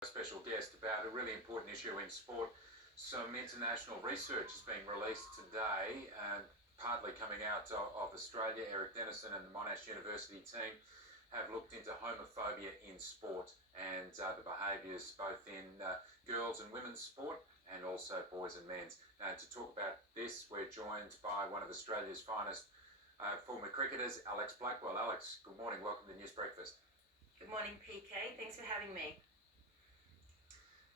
Special guest about a really important issue in sport. Some international research is being released today, partly coming out of Australia. Eric Dennison and the Monash University team have looked into homophobia in sport and the behaviours both in girls and women's sport and also boys and men's. Now, to talk about this, we're joined by one of Australia's finest former cricketers, Alex Blackwell. Alex, good morning. Welcome to News Breakfast. Good morning, PK. Thanks for having me.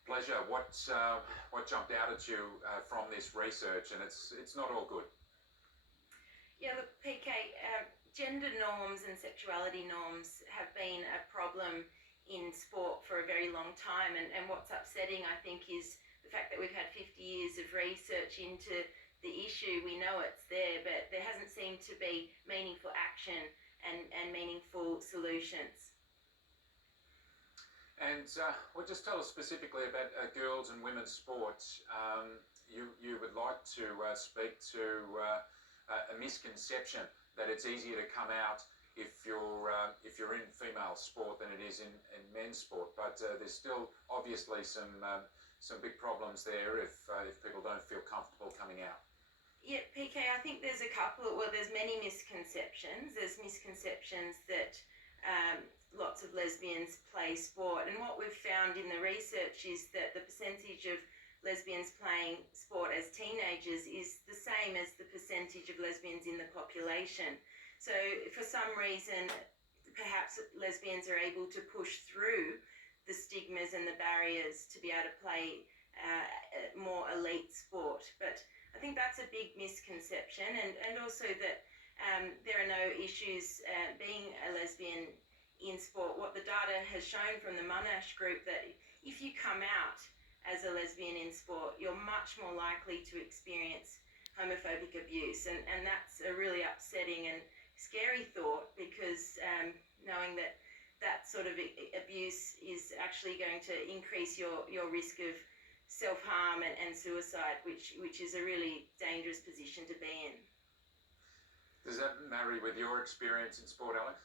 Pleasure. What jumped out at you from this research? And it's not all good. Yeah, look, PK, gender norms and sexuality norms have been a problem in sport for a very long time. And what's upsetting, I think, is the fact that we've had 50 years of research into the issue. We know it's there, but there hasn't seemed to be meaningful action and meaningful solutions. And well, just tell us specifically about girls and women's sports. You would like to speak to a misconception that it's easier to come out if you're in female sport than it is in men's sport. But there's still obviously some big problems there if people don't feel comfortable coming out. Yeah, PK, I think there's a couple. Well, there's many misconceptions. There's misconceptions that lots of lesbians play sport, and what we've found in the research is that the percentage of lesbians playing sport as teenagers is the same as the percentage of lesbians in the population. So for some reason, perhaps lesbians are able to push through the stigmas and the barriers to be able to play more elite sport. But I think that's a big misconception, and also that there are no issues being a lesbian in sport. What the data has shown from the Monash group, that if you come out as a lesbian in sport, you're much more likely to experience homophobic abuse, and that's a really upsetting and scary thought, because knowing that that sort of abuse is actually going to increase your risk of self-harm and suicide, which is a really dangerous position to be in. Does that marry with your experience in sport, Alex?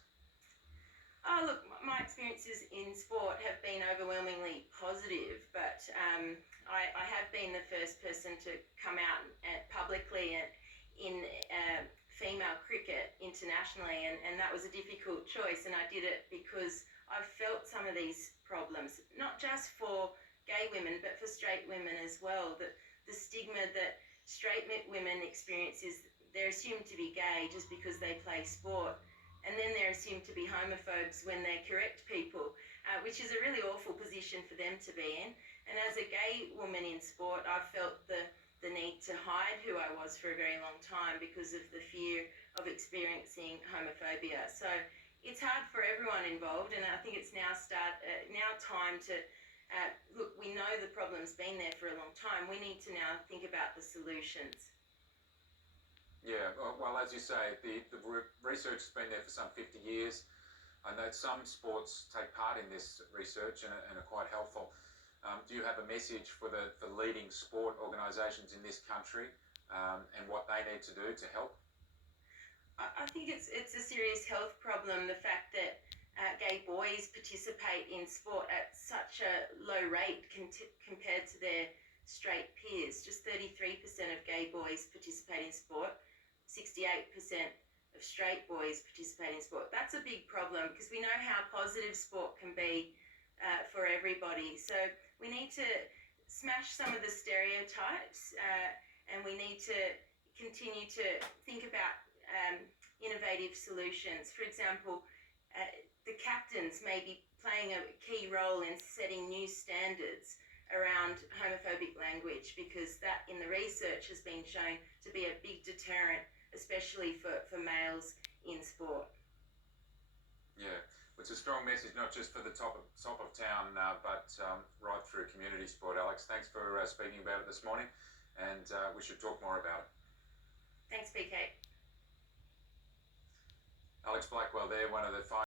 Oh, look, my experiences in sport have been overwhelmingly positive, but I have been the first person to come out publicly in female cricket internationally, and that was a difficult choice, and I did it because I've felt some of these problems, not just for gay women, but for straight women as well. The stigma that straight women experience is they're assumed to be gay just because they play sport. And then they're assumed to be homophobes when they're correct people, which is a really awful position for them to be in. And as a gay woman in sport, I've felt the need to hide who I was for a very long time because of the fear of experiencing homophobia. So it's hard for everyone involved, and I think it's now time to look. We know the problem's been there for a long time. We need to now think about the solutions. Yeah, well, as you say, the research has been there for some 50 years. I know some sports take part in this research and are quite helpful. Do you have a message for the leading sport organisations in this country and what they need to do to help? I think it's a serious health problem, the fact that gay boys participate in sport at such a low rate compared to their straight peers. Just 33% of gay boys participate in sport. 68% of straight boys participate in sport. That's a big problem, because we know how positive sport can be for everybody. So we need to smash some of the stereotypes, and we need to continue to think about innovative solutions. For example, the captains may be playing a key role in setting new standards around homophobic language, because that in the research has been shown to be a big deterrent, especially for males in sport. Yeah, it's a strong message, not just for the top of town, but right through community sport. Alex, thanks for speaking about it this morning, and we should talk more about it. Thanks, PK. Alex Blackwell there, one of the